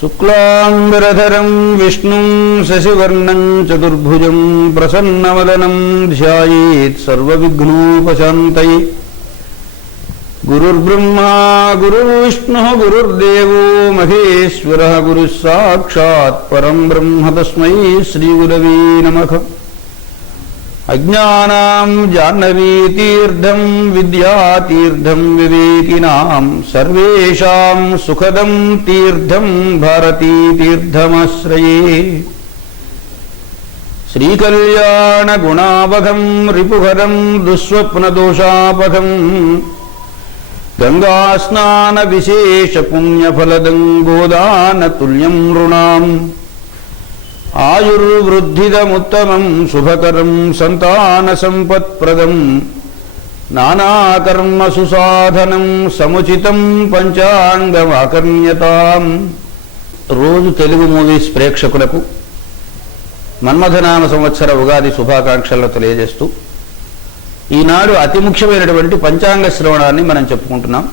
శుక్లాంబరధరం విష్ణుం శశివర్ణం చతుర్భుజం ప్రసన్నవదనం ధ్యాయేత్ సర్వవిఘ్నోపశాంతయే గురుర్బ్రహ్మా గురుర్విష్ణు గురుర్దేవో మహేశ్వర గురు సాక్షాత్ పరం బ్రహ్మ తస్మై శ్రీగురవే నమః. అజ్ఞానాం జాహ్నవీతీర్థం విద్యాతీర్థం వివేకినాం సర్వేషాం సుఖదం తీర్థం భారతీతీర్థమాశ్రయే. శ్రీకళ్యాణగుణావఘం రిపుహరం దుస్వప్నదోషాపఘం గంగాస్నానవిశేషపుణ్యఫలదం గోదానతుల్యం నృణాం ఆయుర్వృద్ధిదముత్తమం శుభకరం సంతానసంపత్ప్రదం. నానాకర్మసు సాధనం సముచితం పంచాంగమాకర్ణ్యతాం. రోజు తెలుగు మూవీస్ ప్రేక్షకులకు మన్మథనామ సంవత్సర ఉగాది శుభాకాంక్షలను తెలియజేస్తూ ఈనాడు అతి ముఖ్యమైనటువంటి పంచాంగ శ్రవణాన్ని మనం చెప్పుకుంటున్నాం.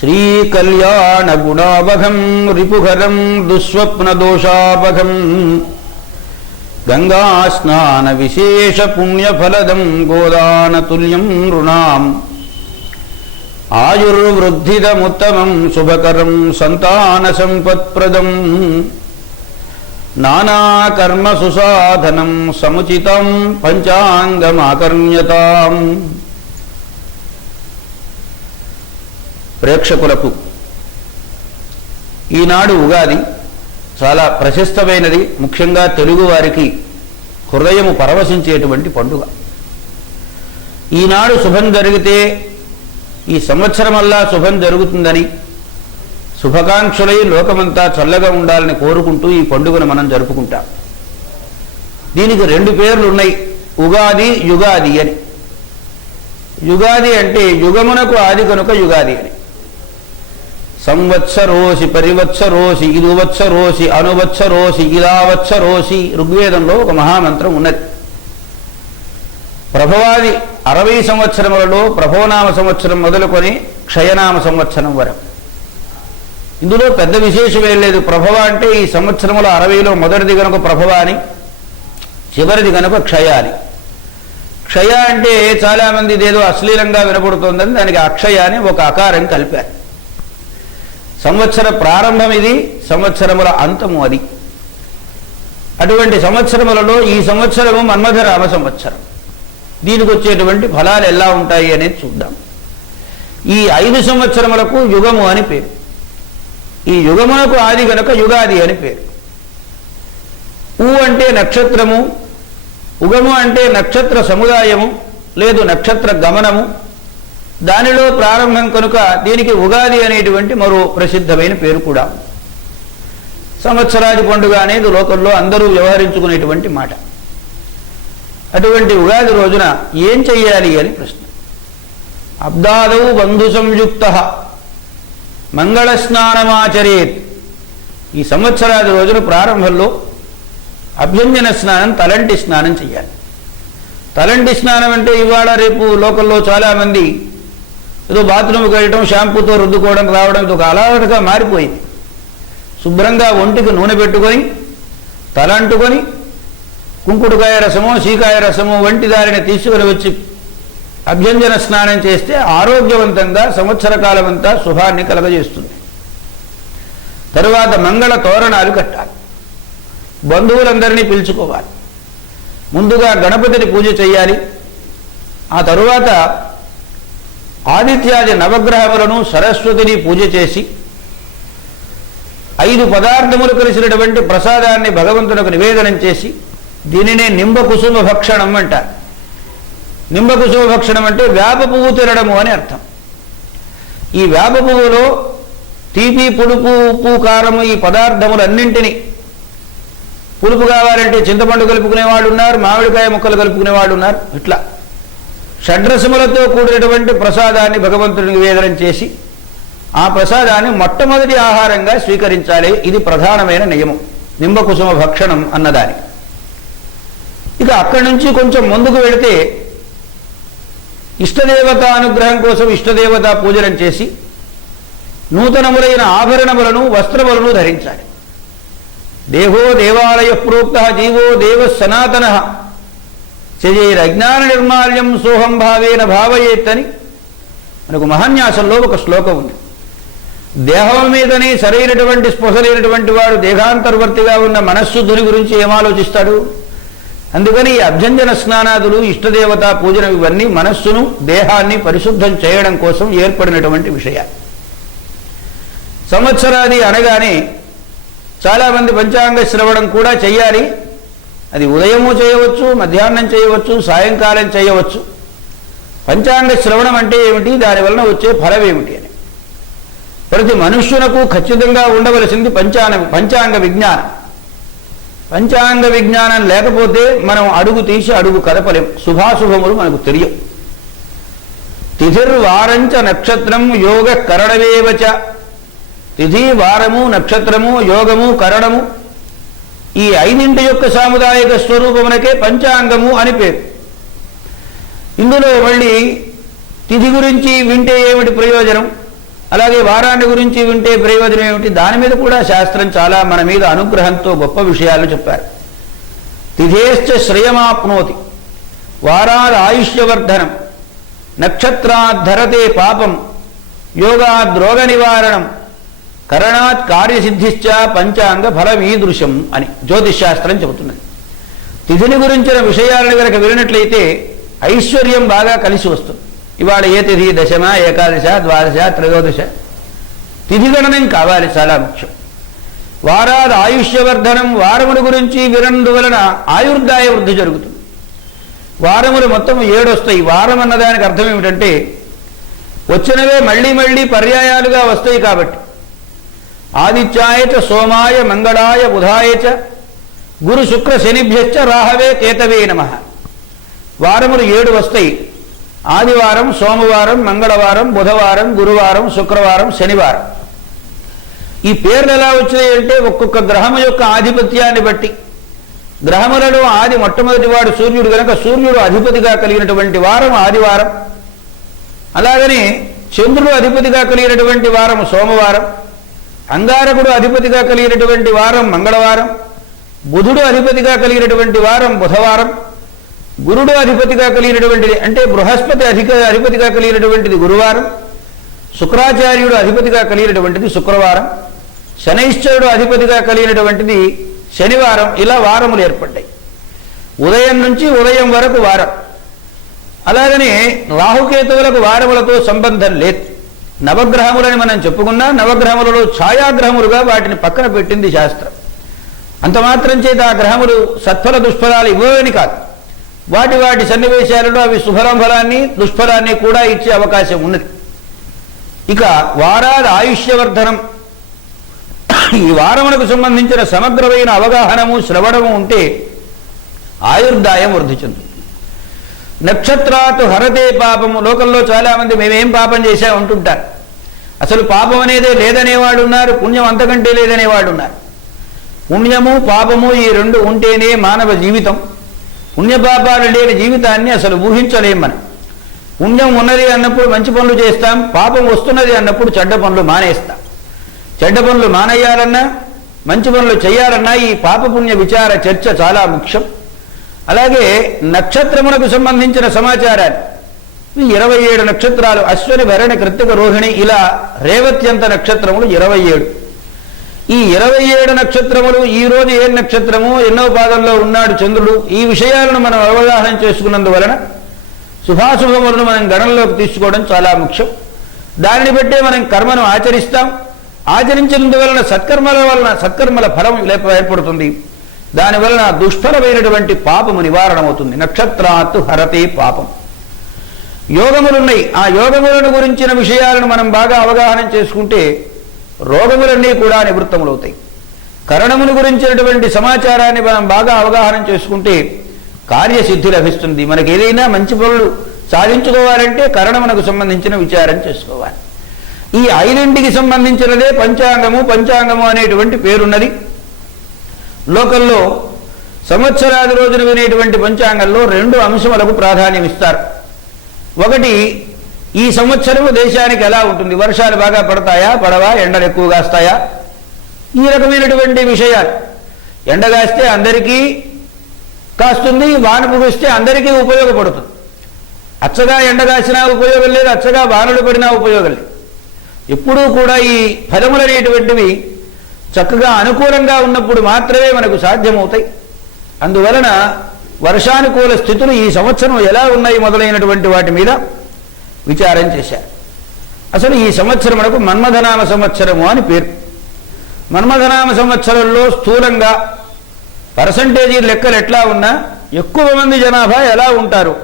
श्रीकल्याणगुणावघं रिपुहरं दुःस्वप्नदोषापघं गङ्गास्नानविशेषपुण्यफलदं गोदानतुल्यं नृणाम् आयुर्वृद्धिदमुत्तमं शुभकरं सन्तानसम्पत्प्रदम् नानाकर्मसुसाधनं समुचितं पञ्चाङ्गमाकर्ण्यताम् ప్రేక్షకులకు. ఈనాడు ఉగాది చాలా ప్రశస్తమైనది ముఖ్యంగా తెలుగువారికి హృదయము పరవశించేటువంటి పండుగ. ఈనాడు శుభం జరిగితే ఈ సంవత్సరమల్లా శుభం జరుగుతుందని శుభకాంక్షలై లోకమంతా చల్లగా ఉండాలని కోరుకుంటూ ఈ పండుగను మనం జరుపుకుంటాం. దీనికి రెండు పేర్లు ఉన్నాయి ఉగాది యుగాది అని. యుగాది అంటే యుగమునకు ఆది కనుక యుగాది అని. సంవత్సరోసి పరివత్సరోసి ఇరువత్సరోసి అనువత్సరోసి ఇలావత్సరోసి ఋగ్వేదంలో ఒక మహామంత్రం ఉన్నది. ప్రభవాది అరవై సంవత్సరములలో ప్రభవనామ సంవత్సరం మొదలుకొని క్షయనామ సంవత్సరం వరకు. ఇందులో పెద్ద విశేషం ఏం లేదు. ప్రభవ అంటే ఈ సంవత్సరముల అరవైలో మొదటిది కనుక ప్రభవ అని చివరిది కనుక క్షయ అని. క్షయ అంటే చాలామంది ఇదేదో అశ్లీలంగా వినపడుతోందని దానికి అక్షయ అని ఒక అకారం కలిపారు. సంవత్సర ప్రారంభం ఇది సంవత్సరముల అంతము అది. అటువంటి సంవత్సరములలో ఈ సంవత్సరము మన్మధరామ సంవత్సరం. దీనికి వచ్చేటువంటి ఫలాలు ఎలా ఉంటాయి అనేది చూద్దాం. ఈ ఐదు సంవత్సరములకు యుగము అని పేరు. ఈ యుగమునకు ఆది గనుక యుగాది అని పేరు. ఊ అంటే నక్షత్రము ఉగము అంటే నక్షత్ర సముదాయము లేదు నక్షత్ర గమనము దానిలో ప్రారంభం కనుక దీనికి ఉగాది అనేటువంటి మరో ప్రసిద్ధమైన పేరు కూడా. సంవత్సరాది పండుగ అనేది లోకంలో అందరూ వ్యవహరించుకునేటువంటి మాట. అటువంటి ఉగాది రోజున ఏం చెయ్యాలి అని ప్రశ్న. అబ్దాదౌ బంధు సంయుక్త మంగళ స్నానమాచరేత్. ఈ సంవత్సరాది రోజున ప్రారంభంలో అభ్యంజన స్నానం తలంటి స్నానం చేయాలి తలంటి స్నానం అంటే ఇవాళ రేపు లోకల్లో చాలామంది ఏదో బాత్రూమ్కి వెళ్ళటం షాంపూతో రుద్దుకోవడం రావడం ఇది ఒక అలవాటుగా మారిపోయింది. శుభ్రంగా ఒంటికి నూనె పెట్టుకొని తల అంటుకొని కుంకుడుకాయ రసమో సీకాయ రసము వంటి దారిని తీసుకుని వచ్చి అభ్యంజన స్నానం చేస్తే ఆరోగ్యవంతంగా సంవత్సర కాలం అంతా శుభాన్ని కలగజేస్తుంది. తరువాత మంగళ తోరణాలు కట్టాలి. బంధువులందరినీ పిలుచుకోవాలి. ముందుగా గణపతిని పూజ చేయాలి ఆ తరువాత ఆదిత్యాది నవగ్రహములను సరస్వతిని పూజ చేసి ఐదు పదార్థములు కలిసినటువంటి ప్రసాదాన్ని భగవంతునకు నివేదనం చేసి దీనినే నింబ కుసుమ భక్షణం అంటారు నింబ కుసుమ భక్షణం అంటే వేప పువ్వు తినడము అని అర్థం. ఈ వేప పువ్వులో తీపి పులుపు ఉప్పు కారము ఈ పదార్థములన్నింటినీ పులుపు కావాలంటే చింతపండు కలుపుకునే వాళ్ళు ఉన్నారు మామిడికాయ ముక్కలు కలుపుకునే వాళ్ళు ఉన్నారు ఇట్లా. షడ్రసములతో కూడినటువంటి ప్రసాదాన్ని భగవంతుడికి నివేదనం చేసి ఆ ప్రసాదాన్ని మొట్టమొదటి ఆహారంగా స్వీకరించాలి. ఇది ప్రధానమైన నియమం. నింబకుసుమ భక్షణం అన్నదాని. ఇక అక్కడి నుంచి కొంచెం ముందుకు వెళితే ఇష్టదేవత అనుగ్రహం కోసం ఇష్టదేవత పూజనం చేసి నూతనములైన ఆభరణములను వస్త్రములను ధరించాలి. దేహో దేవాలయ ప్రోక్త జీవో దేవ సనాతన అజ్ఞాన నిర్మాల్యం సోహం భావేన భావయేత్తని మనకు మహాన్యాసంలో ఒక శ్లోకం ఉంది. దేహం మీదనే సరైనటువంటి స్పృహ లేనటువంటి వాడు దేహాంతర్వర్తిగా ఉన్న మనస్సుద్ధుని గురించి ఏమాలోచిస్తాడు? అందుకని ఈ అభ్యంజన స్నానాదులు ఇష్టదేవత పూజన ఇవన్నీ మనస్సును దేహాన్ని పరిశుద్ధం చేయడం కోసం ఏర్పడినటువంటి విషయాలు. సంవత్సరాది అనగానే చాలామంది పంచాంగ శ్రవణం కూడా చేయాలి అది ఉదయము చేయవచ్చు మధ్యాహ్నం చేయవచ్చు సాయంకాలం చేయవచ్చు. పంచాంగ శ్రవణం అంటే ఏమిటి? దానివలన వచ్చే ఫలం ఏమిటి అని. ప్రతి మనుష్యునకు ఖచ్చితంగా ఉండవలసింది పంచాంగ పంచాంగ విజ్ఞానం. పంచాంగ విజ్ఞానం లేకపోతే మనం అడుగు తీసి అడుగు కదపలేం. శుభాశుభములు మనకు తెలియవు. తిథిర్వారంచ నక్షత్రం యోగ కరణమేవచ తిథి వారము నక్షత్రము యోగము కరణము ఈ ఐదింటి యొక్క సాముదాయక స్వరూపమునకే పంచాంగము అని పేరు. ఇందులో మళ్ళీ తిథి గురించి వింటే ఏమిటి ప్రయోజనం? అలాగే వారాన్ని గురించి వింటే ప్రయోజనం ఏమిటి? దాని మీద కూడా శాస్త్రం చాలా మన మీద అనుగ్రహంతో గొప్ప విషయాలు చెప్పారు. తిథేశ్చ శ్రేయమాప్నోతి. వారాల ఆయుష్యవర్ధనం. నక్షత్రాద్ధరతే పాపం. యోగా రోగ నివారణం కరణాత్ కార్యసిద్ధిశ్చ పంచాంగ ఫలమీదృశం అని జ్యోతిష్శాస్త్రం చెబుతున్నది. తిథిని గురించిన విషయాలను కనుక వినట్లయితే ఐశ్వర్యం బాగా కలిసి వస్తుంది. ఇవాళ ఏ తిథి? దశమ ఏకాదశ ద్వాదశ త్రయోదశ. తిథి గణనం కావాలి చాలా ముఖ్యం. వారాది ఆయుష్యవర్ధనం వారముల గురించి వినందువలన ఆయుర్దాయ వృద్ధి జరుగుతుంది. వారములు మొత్తం ఏడు వస్తాయి వారం అన్నదానికి అర్థం ఏమిటంటే వచ్చినవే మళ్ళీ మళ్ళీ పర్యాయాలుగా వస్తాయి కాబట్టి. ఆదిత్యాయ చ సోమాయ మంగళాయ బుధాయ చ గురు శుక్ర శనిభ్యశ్చ రాహవే కేతవే నమ. వారములు ఏడు వస్తాయి. ఆదివారం సోమవారం మంగళవారం బుధవారం గురువారం శుక్రవారం శనివారం. ఈ పేర్లు ఎలా వచ్చినాయి అంటే ఒక్కొక్క గ్రహం యొక్క ఆధిపత్యాన్ని బట్టి. గ్రహములలో ఆది మొట్టమొదటి వాడు సూర్యుడు కనుక సూర్యుడు అధిపతిగా కలిగినటువంటి వారం ఆదివారం. అలాగనే చంద్రుడు అధిపతిగా కలిగినటువంటి వారం సోమవారం. అంగారకుడు అధిపతిగా కలిగినటువంటి వారం మంగళవారం బుధుడు అధిపతిగా కలిగినటువంటి వారం బుధవారం గురుడు అధిపతిగా కలిగినటువంటిది అంటే బృహస్పతి అధిక అధిపతిగా కలిగినటువంటిది గురువారం శుక్రాచార్యుడు అధిపతిగా కలిగినటువంటిది శుక్రవారం శనైశ్వరుడు అధిపతిగా కలిగినటువంటిది శనివారం. ఇలా వారములు ఏర్పడ్డాయి. ఉదయం నుంచి ఉదయం వరకు వారం. అలాగనే రాహుకేతువులకు వారములతో సంబంధం లేదు. నవగ్రహములని మనం చెప్పుకున్నా నవగ్రహములలో ఛాయాగ్రహములుగా వాటిని పక్కన పెట్టింది శాస్త్రం. అంత మాత్రం చేత ఆ గ్రహములు సత్ఫల దుష్ఫలాలు ఇవ్వవని కాదు. వాటి వాటి సన్నివేశాలలో అవి శుభలం ఫలాన్ని దుష్ఫలాన్ని కూడా ఇచ్చే అవకాశం ఉన్నది. ఇక వారాల ఆయుష్యవర్ధనం. ఈ వారమునకు సంబంధించిన సమగ్రమైన అవగాహనము శ్రవణము ఉంటే ఆయుర్దాయం వృద్ధి చెందుతుంది. నక్షత్రాతు హరతే పాపము. లోకంలో చాలామంది మేమేం పాపం చేశాం అంటుంటారు. అసలు పాపం అనేదే లేదనేవాడు ఉన్నారు పుణ్యం అంతకంటే లేదనేవాడు ఉన్నారు. పుణ్యము పాపము ఈ రెండు ఉంటేనే మానవ జీవితం. పుణ్యపాపాలు లేని జీవితాన్ని అసలు ఊహించలేం మనం. పుణ్యం ఉన్నది అన్నప్పుడు మంచి పనులు చేస్తాం పాపం వస్తున్నది అన్నప్పుడు చెడ్డ పనులు మానేస్తాం. చెడ్డ పనులు మానేయాలన్నా మంచి పనులు చేయాలన్నా ఈ పాపపుణ్య విచార చర్చ చాలా ముఖ్యం. అలాగే నక్షత్రమునకు సంబంధించిన సమాచారాన్ని. ఈ ఇరవై ఏడు నక్షత్రాలు అశ్వని భరణి కృత్తిక రోహిణి ఇలా రేవత్యంత నక్షత్రములు ఇరవై ఏడు. ఈ ఇరవై ఏడు నక్షత్రములు ఈ రోజు ఏ నక్షత్రము ఎన్నో పాదంలో ఉన్నాడు చంద్రుడు ఈ విషయాలను మనం అవగాహన చేసుకున్నందువలన శుభాశుభములను మనం గణంలోకి తీసుకోవడం చాలా ముఖ్యం. దానిని బట్టే మనం కర్మను ఆచరిస్తాం. ఆచరించినందువలన సత్కర్మల వలన సత్కర్మల ఫలం లేప- ఏర్పడుతుంది. దానివలన దుష్ఫలమైనటువంటి పాపము నివారణమవుతుంది. నక్షత్రాత్తు హరతే పాపం. యోగములున్నాయి. ఆ యోగములను గురించిన విషయాలను మనం బాగా అవగాహన చేసుకుంటే రోగములన్నీ కూడా నివృత్తములవుతాయి. కరణమును గురించినటువంటి సమాచారాన్ని మనం బాగా అవగాహన చేసుకుంటే కార్యసిద్ధి లభిస్తుంది. మనకి ఏదైనా మంచి పనులు సాధించుకోవాలంటే కరణమునకు సంబంధించిన విచారం చేసుకోవాలి. ఈ ఐదింటికి సంబంధించినదే పంచాంగము పంచాంగము అనేటువంటి పేరున్నది. లోకల్లో సంవత్సరాది రోజున వినేటువంటి పంచాంగంలో రెండు అంశములకు ప్రాధాన్యం ఇస్తారు. ఒకటి ఈ సంవత్సరము దేశానికి ఎలా ఉంటుంది? వర్షాలు బాగా పడతాయా? పడవా? ఎండలు ఎక్కువ కాస్తాయా? ఈ రకమైనటువంటి విషయాలు. ఎండ కాస్తే అందరికీ కాస్తుంది వాన కురిస్తే అందరికీ ఉపయోగపడుతుంది. అచ్చగా ఎండగాసినా ఉపయోగం లేదు అచ్చగా వానలు పడినా ఉపయోగం లేదు. ఎప్పుడూ కూడా ఈ ఫలములు అనేటువంటివి చక్కగా అనుకూలంగా ఉన్నప్పుడు మాత్రమే మనకు సాధ్యమవుతాయి. అందువలన వర్షానుకూల స్థితులు ఈ సంవత్సరం ఎలా ఉన్నాయి మొదలైనటువంటి వాటి మీద విచారం చేశారు. అసలు ఈ సంవత్సరం మనకు మన్మధనామ సంవత్సరము అని పేరు. మన్మధనామ సంవత్సరంలో స్థూలంగా పర్సంటేజీ లెక్కలు ఎట్లా ఉన్నా ఎక్కువ మంది జనాభా ఎలా ఉంటారు?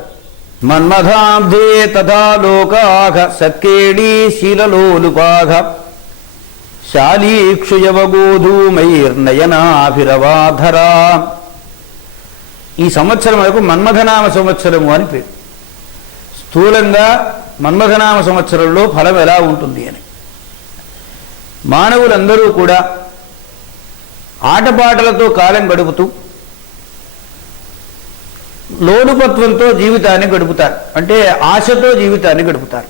మన్మధాబ్ధే తథా లోకాఘ సత్కేడీ శీలలోలుపాఘ. శాలీక్షుయవగోధూమైర్నయనాభిరవాధరా. ఈ సంవత్సరం వరకు మన్మథనామ సంవత్సరము అని పేరు. స్థూలంగా మన్మథనామ సంవత్సరంలో ఫలం ఎలా ఉంటుంది అని. మానవులందరూ కూడా ఆటపాటలతో కాలం గడుపుతూ లోనుపత్వంతో జీవితాన్ని గడుపుతారు. అంటే ఆశతో జీవితాన్ని గడుపుతారు.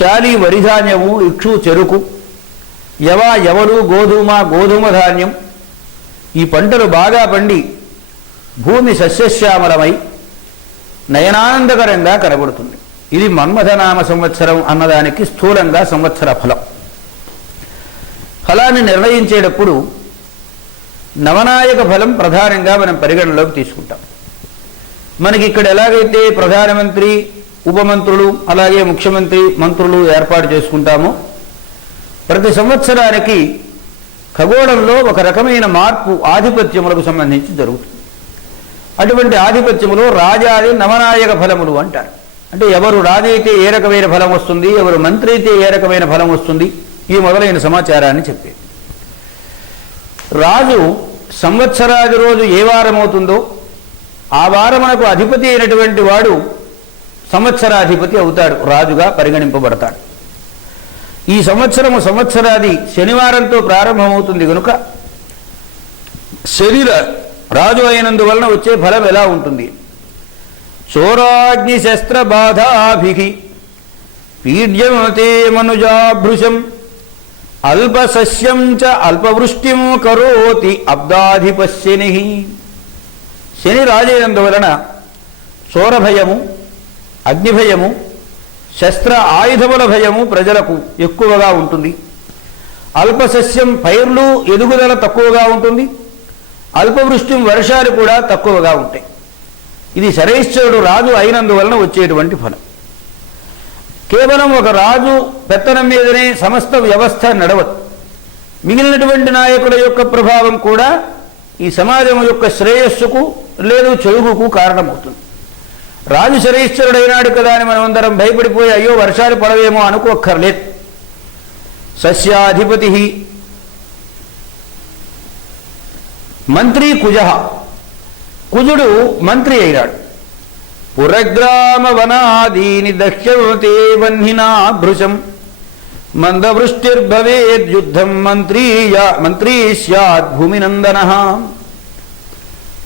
శాలి వరిధాన్యము ఇక్షు చెరుకు యవ ఎవరు గోధుమ గోధుమ ధాన్యం. ఈ పంటలు బాగా పండి భూమి సస్యశ్యామలమై నయనానందకరంగా కనబడుతుంది. ఇది మన్మథనామ సంవత్సరం అన్నదానికి స్థూలంగా సంవత్సర ఫలం. ఫలాన్ని నిర్ణయించేటప్పుడు నవనాయక ఫలం ప్రధానంగా మనం పరిగణలోకి తీసుకుంటాం. మనకి ఇక్కడ ఎలాగైతే ప్రధానమంత్రి ఉపమంత్రులు అలాగే ముఖ్యమంత్రి మంత్రులు ఏర్పాటు చేసుకుంటామో ప్రతి సంవత్సరానికి ఖగోళంలో ఒక రకమైన మార్పు ఆధిపత్యములకు సంబంధించి జరుగుతుంది. అటువంటి ఆధిపత్యములో రాజాది నవనాయక ఫలములు అంటారు. అంటే ఎవరు రాజైతే ఏ రకమైన ఫలం వస్తుంది ఎవరు మంత్రి అయితే ఏ రకమైన ఫలం వస్తుంది ఈ మొదలైన సమాచారాన్ని చెప్పేది. రాజు సంవత్సరాది రోజు ఏ వారం అవుతుందో ఆ వారమునకు అధిపతి అయినటువంటి వాడు సంవత్సరాధిపతి అవుతాడు రాజుగా పరిగణింపబడతాడు. ఈ సంవత్సరము సంవత్సరాది శనివారంతో ప్రారంభమవుతుంది కనుక శరీర రాజు అయినందువలన వచ్చే ఫలం ఎలా ఉంటుంది? చోరాగ్ని శస్త్ర బాధాభి పీడ్యమతే మనుజాభృశం అల్పసస్యం చ అల్పవృష్టిం కరోతి అబ్దాధిపశ్యని శని రాజైనందువలన చోరభయము అగ్నిభయము శస్త్ర ఆయుధముల భయము ప్రజలకు ఎక్కువగా ఉంటుంది. అల్పసస్యం పైర్లు ఎదుగుదల తక్కువగా ఉంటుంది. అల్పవృష్టి వర్షాలు కూడా తక్కువగా ఉంటాయి. ఇది శరైశ్వరుడు రాజు అయినందువలన వచ్చేటువంటి ఫలం. కేవలం ఒక రాజు పెత్తనం మీదనే సమస్త వ్యవస్థ నడవదు. మిగిలినటువంటి నాయకుల యొక్క ప్రభావం కూడా ఈ సమాజం యొక్క శ్రేయస్సుకు లేదు చెడుగుకు కారణమవుతుంది. రాజు శరీశ్వరుడైనాడు కదా అని మనమందరం భయపడిపోయి అయ్యో వర్షాలు పడవేమో అనుకోక్కర్లేదు. సస్యాధిపతి మంత్రి కుజ. కుజుడు మంత్రి అయినాడు. పురగ్రామ వనాదీని దక్ష్యతే వహ్నినా భృశం. మందవృష్టిర్భవేద్యుద్ధం మంత్రీయ మంత్రీ స్యాద్ భూమినందన.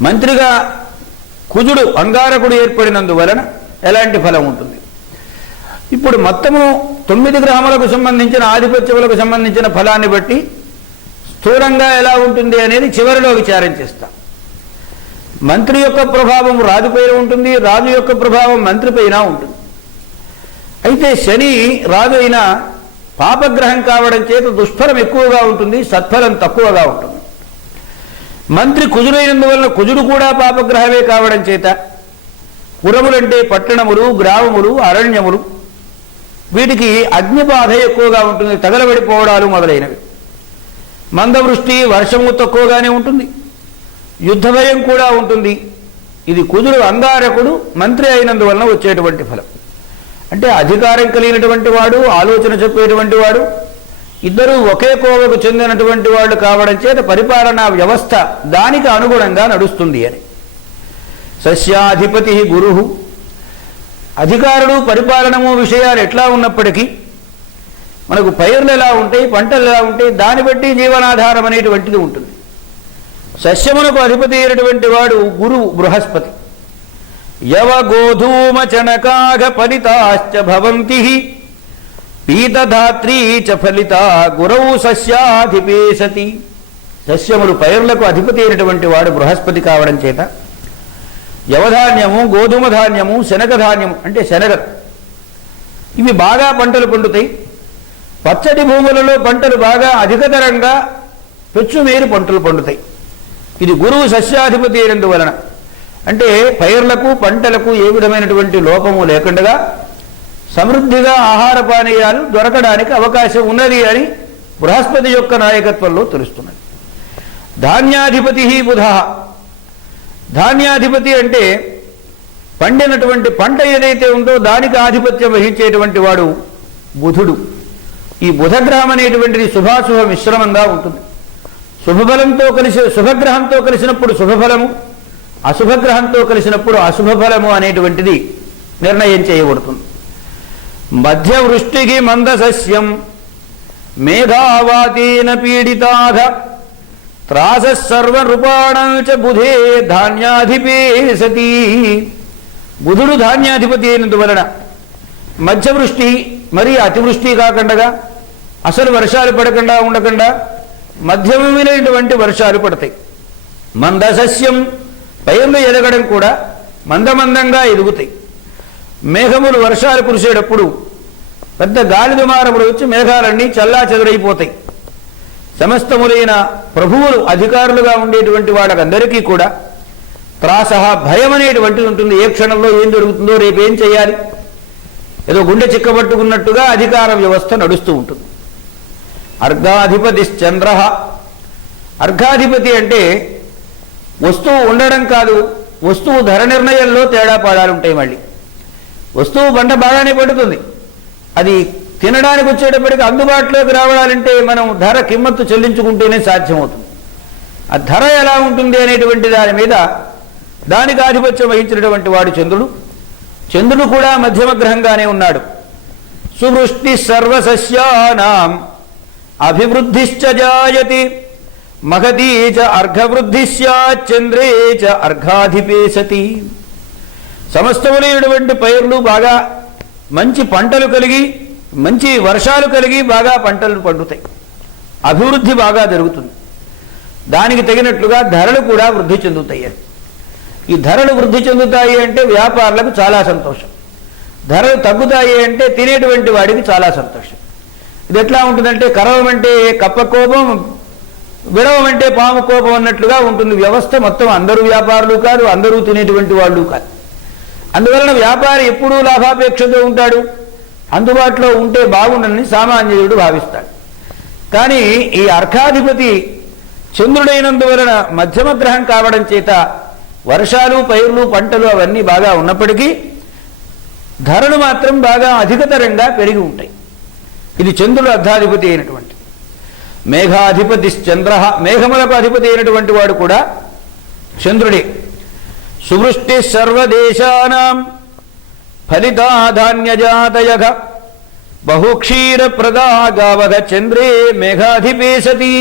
మంత్రిగా కుజుడు అంగారకుడు ఏర్పడినందువలన ఎలాంటి ఫలం ఉంటుంది? ఇప్పుడు మొత్తము తొమ్మిది గ్రహములకు సంబంధించిన ఆధిపత్యములకు సంబంధించిన ఫలాన్ని బట్టి స్థూలంగా ఎలా ఉంటుంది అనేది చివరిలో విచారం చేస్తాం. మంత్రి యొక్క ప్రభావం రాజుపైన ఉంటుంది రాజు యొక్క ప్రభావం మంత్రిపైన ఉంటుంది. అయితే శని రాజు అయిన పాపగ్రహం కావడం చేత దుష్ఫలం ఎక్కువగా ఉంటుంది సత్ఫలం తక్కువగా ఉంటుంది. మంత్రి కుజుడైనందువలన కుజుడు కూడా పాపగ్రహమే కావడం చేత పురములంటే పట్టణములు గ్రామములు అరణ్యములు. వీటికి అగ్నిబాధ ఎక్కువగా ఉంటుంది తగలబడిపోవడాలు మొదలైనవి. మందవృష్టి వర్షము తక్కువగానే ఉంటుంది. యుద్ధ భయం కూడా ఉంటుంది. ఇది కుదురు అంగారకుడు మంత్రి అయినందువలన వచ్చేటువంటి ఫలం. అంటే అధికారం కలిగినటువంటి వాడు ఆలోచన చెప్పేటువంటి వాడు ఇద్దరూ ఒకే కోవకు చెందినటువంటి వాళ్ళు కావడం చేత పరిపాలనా వ్యవస్థ దానికి అనుగుణంగా నడుస్తుంది అని. సస్యాధిపతి గురు. అధికారుడు పరిపాలనము విషయాలు ఎట్లా ఉన్నప్పటికీ మనకు పైర్లు ఎలా ఉంటాయి పంటలు ఎలా ఉంటాయి దాన్ని బట్టి జీవనాధారం అనేటువంటిది ఉంటుంది. సస్యమునకు అధిపతి అయినటువంటి వాడు గురువు బృహస్పతి. యవ గోధూమ చనకాగ ఫలితాశ్చ భవంతి. పీతధాత్రీ చ ఫలిత గురవు సస్యాధిపేసతి. సస్యములు పైర్లకు అధిపతి అయినటువంటి వాడు బృహస్పతి కావడం చేత. యవధాన్యము గోధుమ ధాన్యము శనగ ధాన్యము అంటే శనగ. ఇవి బాగా పంటలు పండుతాయి. పచ్చటి భూములలో పంటలు బాగా అధికతరంగా పెచ్చుమేరు పంటలు పండుతాయి. ఇది గురువు సస్యాధిపతి అయినందువలన. అంటే పైర్లకు పంటలకు ఏ విధమైనటువంటి లోపము లేకుండా సమృద్ధిగా ఆహార పానీయాలు దొరకడానికి అవకాశం ఉన్నది అని బృహస్పతి యొక్క నాయకత్వంలో తెలుస్తున్నది. ధాన్యాధిపతి బుధ. ధాన్యాధిపతి అంటే పండినటువంటి పంట ఏదైతే ఉందో దానికి ఆధిపత్యం వహించేటువంటి వాడు బుధుడు. ఈ బుధగ్రహం అనేటువంటిది శుభాశుభ మిశ్రమంగా ఉంటుంది. శుభఫలంతో కలిసి శుభగ్రహంతో కలిసినప్పుడు శుభఫలము అశుభగ్రహంతో కలిసినప్పుడు అశుభఫలము అనేటువంటిది నిర్ణయం చేయబడుతుంది. మధ్యవృష్టికి మందసస్యం. మేఘావాతీన పీడితాధ. త్రాస చ బుధే ధాన్యాధిపే సతీ. బుధుడు ధాన్యాధిపతి అయినందువలన మధ్యవృష్టి మరి అతివృష్టి కాకుండా అసలు వర్షాలు పడకుండా ఉండకుండా మధ్యమైనటువంటి వర్షాలు పడతాయి. మందసస్యం పైన ఎదగడం కూడా మందమందంగా ఎదుగుతాయి. మేఘములు వర్షాలు కురిసేటప్పుడు పెద్ద గాలి దుమారములు వచ్చి మేఘాలన్నీ చల్లా చెదురైపోతాయి సమస్తములైన ప్రభువులు అధికారులుగా ఉండేటువంటి వాళ్ళకందరికీ కూడా త్రాస భయం అనేటువంటిది ఉంటుంది. ఏ క్షణంలో ఏం జరుగుతుందో రేపు ఏం చేయాలి? ఏదో గుండె చిక్కబట్టుకున్నట్టుగా అధికార వ్యవస్థ నడుస్తూ ఉంటుంది. అర్ఘాధిపతి చంద్ర అర్ఘాధిపతి అంటే వస్తువు ఉండడం కాదు వస్తువు ధర నిర్ణయంలో తేడా పాడాలు ఉంటాయి మళ్ళీ. వస్తువు బండ బాగానే పడుతుంది. అది తినడానికి వచ్చేటప్పటికి అందుబాటులోకి రావాలంటే మనం ధర కిమ్మత్తు చెల్లించుకుంటేనే సాధ్యమవుతుంది. ఆ ధర ఎలా ఉంటుంది అనేటువంటి దాని మీద దానికి ఆధిపత్యం వహించినటువంటి వాడు చంద్రుడు. చంద్రుడు కూడా మధ్యమ గ్రహంగానే ఉన్నాడు. సువృష్టి సర్వసస్యానాం అభివృద్ధిశ్చ జాయతి మహతీ చ అర్ఘవృద్ధి చంద్రే చ అర్ఘాధిపే సతి సమస్తములైనటువంటి పైర్లు బాగా మంచి పంటలు కలిగి మంచి వర్షాలు కలిగి బాగా పంటలు పండుతాయి. అభివృద్ధి బాగా జరుగుతుంది. దానికి తగినట్లుగా ధరలు కూడా వృద్ధి చెందుతాయి ఈ ధరలు వృద్ధి చెందుతాయి అంటే వ్యాపారులకు చాలా సంతోషం. ధరలు తగ్గుతాయి అంటే తినేటువంటి వాడికి చాలా సంతోషం. ఇది ఎట్లా ఉంటుందంటే కరవమంటే కప్ప కోపం విడవమంటే పాము కోపం అన్నట్లుగా ఉంటుంది వ్యవస్థ మొత్తం. అందరూ వ్యాపారులు కాదు అందరూ తినేటువంటి వాళ్ళు కాదు. అందువలన వ్యాపారి ఎప్పుడూ లాభాపేక్షతో ఉంటాడు. అందుబాటులో ఉంటే బాగుండని సామాన్యుడు భావిస్తాడు. కానీ ఈ అర్కాధిపతి చంద్రుడైనందువలన మధ్యమ గ్రహం కావడం చేత వర్షాలు పైర్లు పంటలు అవన్నీ బాగా ఉన్నప్పటికీ ధరలు మాత్రం బాగా అధికతరంగా పెరిగి ఉంటాయి. ఇది చంద్రుడు అర్ధాధిపతి అయినటువంటి. మేఘాధిపతి చంద్ర మేఘములకు అధిపతి అయినటువంటి వాడు కూడా చంద్రుడే. సువృష్టి సర్వదేశానాం ఫలితాధాన్యజాతయగ బహుక్షీర ప్రదాగావగ చంద్రే మేఘాధిపేశతి.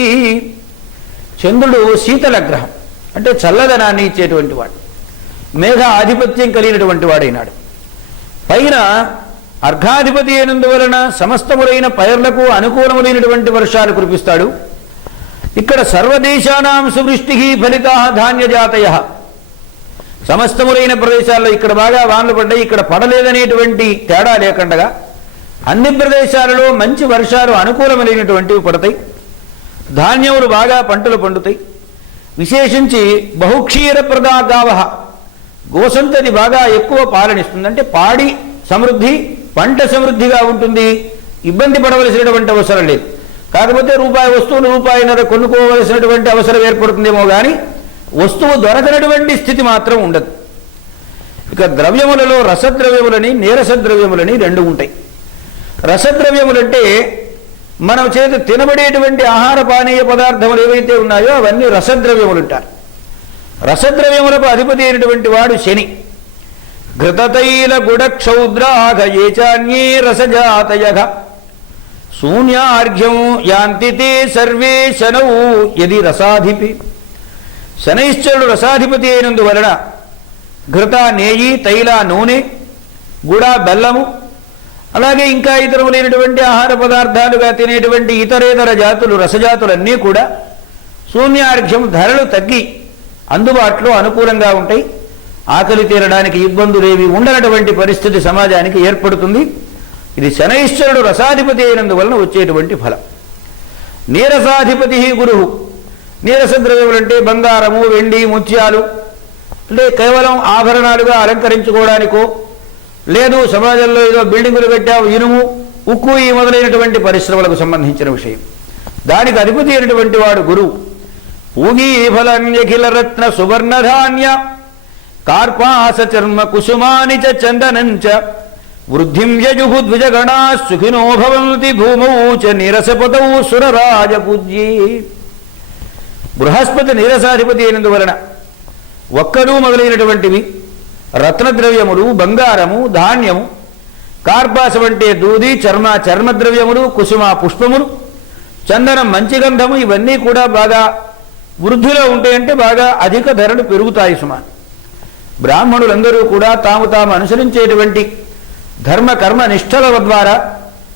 చంద్రుడు శీతల గ్రహం అంటే చల్లదనాన్ని ఇచ్చేటువంటి వాడు మేఘ ఆధిపత్యం కలిగినటువంటి వాడైనాడు. పైన అర్ఘాధిపతి అయినందువలన సమస్తములైన పైర్లకు అనుకూలములైనటువంటి వర్షాలు కురిపిస్తాడు. ఇక్కడ సర్వదేశానాం సువృష్టి ఫలిత ధాన్యజాతయ సమస్తములైన ప్రదేశాల్లో ఇక్కడ బాగా వానలు పడ్డాయి ఇక్కడ పడలేదనేటువంటి తేడా లేకుండా అన్ని ప్రదేశాలలో మంచి వర్షాలు అనుకూలమైనటువంటివి పడతాయి. ధాన్యములు బాగా పంటలు పండుతాయి. విశేషించి బహుక్షీర ప్రదాగావ గోసంతది బాగా ఎక్కువ పాలనిస్తుంది. అంటే పాడి సమృద్ధి పంట సమృద్ధిగా ఉంటుంది. ఇబ్బంది పడవలసినటువంటి అవసరం లేదు. కాకపోతే రూపాయి వస్తువులు రూపాయిన్నర కొనుక్కోవలసినటువంటి అవసరం ఏర్పడుతుందేమో కానీ వస్తువు దొరకనటువంటి స్థితి మాత్రం ఉండదు. ఇక ద్రవ్యములలో రసద్రవ్యములని నీరస ద్రవ్యములని రెండు ఉంటాయి. రసద్రవ్యములంటే మనం చేత తినబడేటువంటి ఆహార పానీయ పదార్థములు ఏవైతే ఉన్నాయో అవన్నీ రసద్రవ్యములు అంటారు రసద్రవ్యములకు అధిపతి అయినటువంటి వాడు శని. ఘృతతైల గుడక్షౌద్రాఘ ఏచాన్యే రసజాతయఘ. శూన్యార్ఘ్యం యాంతి సర్వే శనౌ యది రసాధిపి. శనైశ్చరుడు రసాధిపతి అయినందువలన ఘృత నేయి తైల నూనె గుడ బెల్లము అలాగే ఇంకా ఇతరములైనటువంటి ఆహార పదార్థాలుగా తినేటువంటి ఇతరేతర జాతులు రసజాతులన్నీ కూడా శూన్యార్ఘ్యం ధరలు తగ్గి అందుబాటులో అనుకూలంగా ఉంటాయి. ఆకలి తీరడానికి ఇబ్బందులేవి ఉండనటువంటి పరిస్థితి సమాజానికి ఏర్పడుతుంది. ఇది శనైశ్వరుడు రసాధిపతి అయినందువలన వచ్చేటువంటి ఫలం. నీరసాధిపతి గురువు. నీరస ద్రవ్యములంటే బంగారము వెండి ముత్యాలు. అంటే కేవలం ఆభరణాలుగా అలంకరించుకోవడానికో లేదు సమాజంలో ఏదో బిల్డింగులు కట్టావు ఇనుము ఉక్కు ఈ మొదలైనటువంటి పరిశ్రమలకు సంబంధించిన విషయం. దానికి అధిపతి అయినటువంటి వాడు గురువు పూగీ ఫలన్యఖిల రత్న సువర్ణధాన్య కార్పాస చర్మ కుసుమాని చ చందనంచ వృద్ధిం యజుహు ద్విజగణా సుఖినో భవంతి భూమౌ చ నీరసపతౌ సురరాజ పూజ్యే. బృహస్పతి నీరసాధిపతి అయినందువలన ఒక్కడు మొదలైనటువంటివి రత్నద్రవ్యములు బంగారము ధాన్యము కార్పాస అంటే దూది చర్మ చర్మద్రవ్యములు కుసుమ పుష్పములు చందనం మంచి గంధము ఇవన్నీ కూడా బాగా వృద్ధిలో ఉంటాయంటే బాగా అధిక ధరలు పెరుగుతాయి సుమా. బ్రాహ్మణులందరూ కూడా తాము తాము అనుసరించేటువంటి ధర్మ కర్మ నిష్ఠల ద్వారా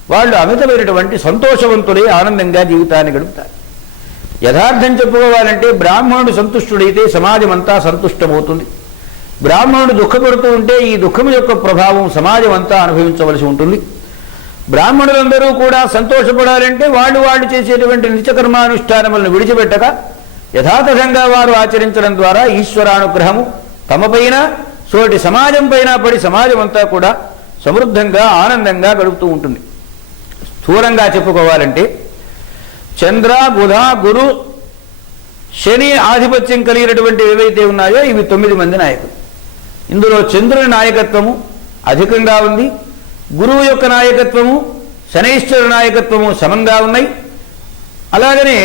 వాళ్ళు అమితమైనటువంటి సంతోషవంతులై ఆనందంగా జీవితాన్ని గడుపుతారు. యథార్థం చెప్పుకోవాలంటే బ్రాహ్మణుడు సంతుష్టుడైతే సమాజం అంతా సంతుష్టమవుతుంది. బ్రాహ్మణుడు దుఃఖపడుతూ ఉంటే ఈ దుఃఖం యొక్క ప్రభావం సమాజం అంతా అనుభవించవలసి ఉంటుంది. బ్రాహ్మణులందరూ కూడా సంతోషపడాలంటే వాళ్ళు వాళ్ళు చేసేటువంటి నిత్యకర్మానుష్ఠానములను విడిచిపెట్టక యథాతథంగా వారు ఆచరించడం ద్వారా ఈశ్వరానుగ్రహము తమపైన సోటి సమాజం పైన పడి సమాజం అంతా కూడా సమృద్ధంగా ఆనందంగా గడుపుతూ ఉంటుంది. స్థూలంగా చెప్పుకోవాలంటే చంద్ర బుధ గురు శని ఆధిపత్యం కలిగినటువంటి ఏవైతే ఉన్నాయో ఇవి తొమ్మిది మంది నాయకులు. ఇందులో చంద్రుని నాయకత్వము అధికంగా ఉంది గురువు యొక్క నాయకత్వము శనైశ్వరు నాయకత్వము సమంగా ఉన్నాయి. అలాగనే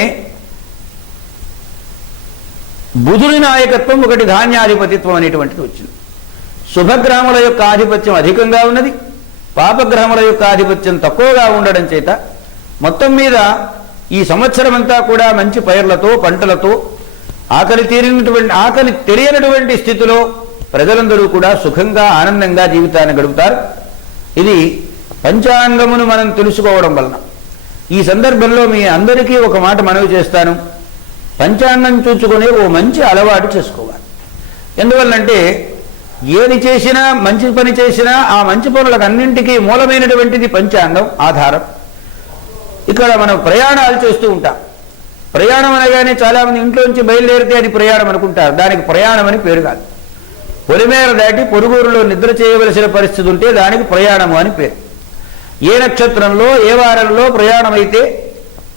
బుధుని నాయకత్వం ఒకటి ధాన్యాధిపతిత్వం అనేటువంటిది వచ్చింది. శుభగ్రహముల యొక్క ఆధిపత్యం అధికంగా ఉన్నది పాపగ్రహముల యొక్క ఆధిపత్యం తక్కువగా ఉండడం చేత మొత్తం మీద ఈ సంవత్సరం అంతా కూడా మంచి పైర్లతో పంటలతో ఆకలి తీరినటువంటి ఆకలి తెలియనటువంటి స్థితిలో ప్రజలందరూ కూడా సుఖంగా ఆనందంగా జీవితాన్ని గడుపుతారు. ఇది పంచాంగమును మనం తెలుసుకోవడం వలన. ఈ సందర్భంలో మీ అందరికీ ఒక మాట మనవి చేస్తాను. పంచాంగం చూచుకునే ఓ మంచి అలవాటు చేసుకోవాలి. ఎందువల్లంటే ఏది చేసినా మంచి పని చేసినా ఆ మంచి పనులకు అన్నింటికీ మూలమైనటువంటిది పంచాంగం ఆధారం. ఇక్కడ మనం ప్రయాణాలు చేస్తూ ఉంటాం. ప్రయాణం అనగానే చాలామంది ఇంట్లోంచి బయలుదేరితే అది ప్రయాణం అనుకుంటారు. దానికి ప్రయాణం అని పేరు కాదు. పొలిమేర దాటి పొరుగురులో నిద్ర చేయవలసిన పరిస్థితి ఉంటే దానికి ప్రయాణము అని పేరు. ఏ నక్షత్రంలో ఏ వారంలో ప్రయాణం అయితే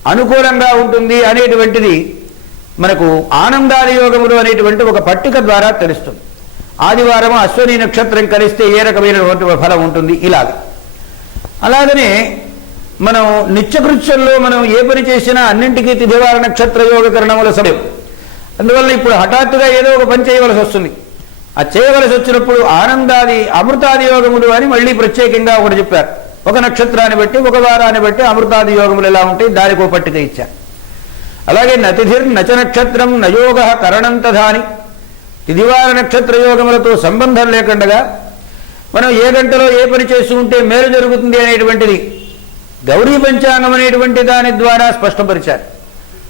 అనుకూలంగా ఉంటుంది అనేటువంటిది మనకు ఆనందాది యోగములు అనేటువంటి ఒక పట్టిక ద్వారా తెలుస్తుంది. ఆదివారం అశ్వని నక్షత్రం కలిస్తే ఏ రకమైనటువంటి ఫలం ఉంటుంది? ఇలాగ. అలాగనే మనం నిత్యకృత్యంలో మనం ఏ పని చేసినా అన్నింటికీ తిథివార నక్షత్ర యోగకరణముల సమయం. అందువల్ల ఇప్పుడు హఠాత్తుగా ఏదో ఒక పని చేయవలసి వస్తుంది. ఆ చేయవలసి వచ్చినప్పుడు ఆనందాది అమృతాది యోగములు అని మళ్ళీ ప్రత్యేకంగా ఒకటి చెప్పారు. ఒక నక్షత్రాన్ని బట్టి ఒక వారాన్ని బట్టి అమృతాది యోగములు ఎలా ఉంటాయి? దానికి పట్టిక ఇచ్చారు. అలాగే నతిథిర్ నచ నక్షత్రం నయోగ కరణం తధాని తిదివార నక్షత్ర యోగములతో సంబంధం లేకుండగా మనం ఏ గంటలో ఏ పని చేస్తుంటే మేలు జరుగుతుంది అనేటువంటిది గౌరీ పంచాంగం అనేటువంటి దాని ద్వారా స్పష్టపరిచారు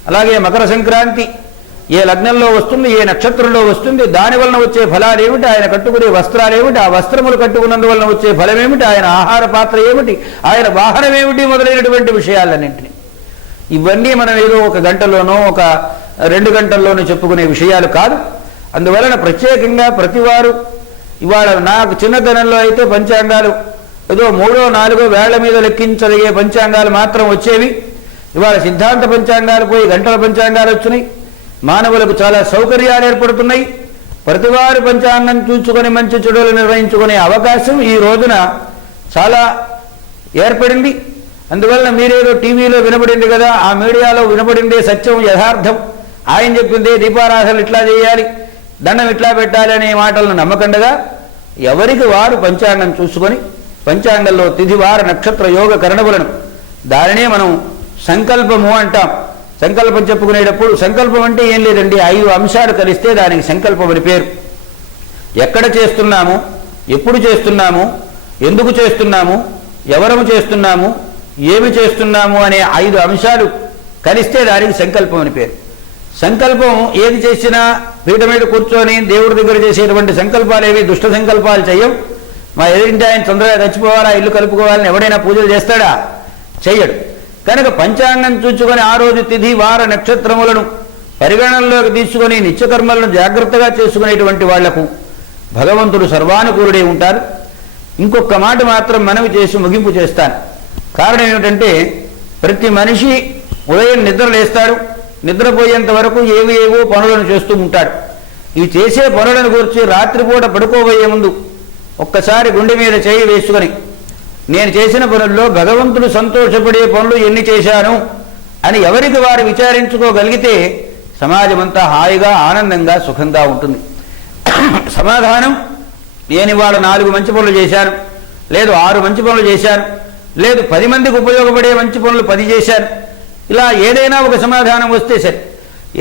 అలాగే మకర సంక్రాంతి ఏ లగ్నంలో వస్తుంది ఏ నక్షత్రంలో వస్తుంది దాని వలన వచ్చే ఫలాలు ఏమిటి ఆయన కట్టుకునే వస్త్రాలు ఏమిటి ఆ వస్త్రములు కట్టుకున్నందువలన వచ్చే ఫలం ఏమిటి ఆయన ఆహార పాత్ర ఏమిటి ఆయన వాహనం ఏమిటి మొదలైనటువంటి విషయాలన్నింటినీ. ఇవన్నీ మనం ఏదో ఒక గంటలోనో ఒక రెండు గంటల్లోనో చెప్పుకునే విషయాలు కాదు. అందువలన ప్రత్యేకంగా ప్రతివారు ఇవాళ నాకు చిన్నతనంలో అయితే పంచాంగాలు ఏదో మూడో నాలుగో వేళ్ళ మీద లెక్కించదగే పంచాంగాలు మాత్రం వచ్చేవి. ఇవాళ సిద్ధాంత పంచాంగాలు పోయి గంటల పంచాంగాలు వచ్చినాయి. మానవులకు చాలా సౌకర్యాలు ఏర్పడుతున్నాయి. ప్రతివారు పంచాంగం చూసుకొని మంచి చెడులు నిర్వహించుకునే అవకాశం ఈ రోజున చాలా ఏర్పడింది. అందువలన మీరేదో టీవీలో వినపడింది కదా ఆ మీడియాలో వినబడిందే సత్యం యథార్థం. ఆయన చెప్పిందే దీపారాధనలు ఇట్లా చేయాలి దండం ఇట్లా పెట్టాలి అనే మాటలను నమ్మకండగా ఎవరికి వారు పంచాంగం చూసుకొని పంచాంగంలో తిథివార నక్షత్ర యోగ కరణములను. దానినే మనం సంకల్పము అంటాం. సంకల్పం చెప్పుకునేటప్పుడు సంకల్పం అంటే ఏం లేదండి ఐదు అంశాలు కలిస్తే దానికి సంకల్పం అని పేరు. ఎక్కడ చేస్తున్నాము ఎప్పుడు చేస్తున్నాము ఎందుకు చేస్తున్నాము ఎవరము చేస్తున్నాము ఏమి చేస్తున్నాము అనే ఐదు అంశాలు కలిస్తే దానికి సంకల్పం అని పేరు. సంకల్పం ఏది చేసినా పీట మీద కూర్చొని దేవుడి దగ్గర చేసేటువంటి సంకల్పాలు ఏవి? దుష్ట సంకల్పాలు చేయం మా ఎదురింటి ఆయన తొందరగా చచ్చిపోవాలా ఇల్లు కలుపుకోవాలని ఎవడైనా పూజలు చేస్తాడా? చెయ్యడు. కనుక పంచాంగం చూచుకొని ఆ రోజు తిథి వార నక్షత్రములను పరిగణనలోకి తీసుకొని నిత్యకర్మలను జాగ్రత్తగా చేసుకునేటువంటి వాళ్ళకు భగవంతుడు సర్వానుకూలుడే ఉంటారు. ఇంకొక మాట మాత్రం మనవి చేసి ముగింపు చేస్తాను. కారణం ఏమిటంటే ప్రతి మనిషి ఉదయం నిద్రలేస్తాడు నిద్రపోయేంత వరకు ఏవి ఏవో పనులను చేస్తూ ఉంటాడు. ఈ చేసే పనులను గురించి రాత్రిపూట పడుకోబోయే ముందు ఒక్కసారి గుండె మీద చేయి వేసుకొని నేను చేసిన పనుల్లో భగవంతుడు సంతోషపడే పనులు ఎన్ని చేశాను అని ఎవరికి వారు విచారించుకోగలిగితే సమాజమంతా హాయిగా ఆనందంగా సుఖంగా ఉంటుంది. సమాధానం నేను ఇవాళ నాలుగు మంచి పనులు చేశాను లేదు ఆరు మంచి పనులు చేశాను లేదు పది మందికి ఉపయోగపడే మంచి పనులు పది చేశాను. ఇలా ఏదైనా ఒక సమాధానం వస్తే సరే.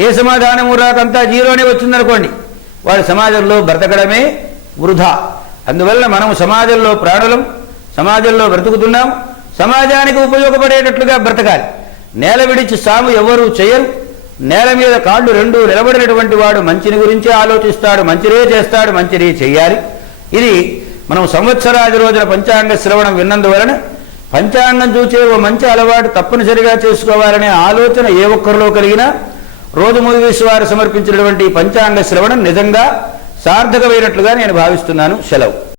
ఏ సమాధానము రాకంతా జీరోనే వచ్చిందనుకోండి వారి సమాజంలో బ్రతకడమే వృధా. అందువల్ల మనం సమాజంలో ప్రాణులం సమాజంలో బ్రతుకుతున్నాం సమాజానికి ఉపయోగపడేటట్లుగా బ్రతకాలి. నేల విడిచి సాము ఎవరూ చేయరు. నేల మీద కాళ్ళు రెండు నిలబడినటువంటి వాడు మంచిని గురించే ఆలోచిస్తాడు మంచిరే చేస్తాడు మంచిరే చెయ్యాలి. ఇది మనం సంవత్సరాది రోజుల పంచాంగ శ్రవణం విన్నందువలన పంచాంగం చూచే ఓ మంచి అలవాటు తప్పనిసరిగా చేసుకోవాలనే ఆలోచన ఏ ఒక్కరిలో కలిగినా రోజు మూవీస్ వారు సమర్పించినటువంటి పంచాంగ శ్రవణం నిజంగా సార్థకమైనట్లుగా నేను భావిస్తున్నాను. సెలవు.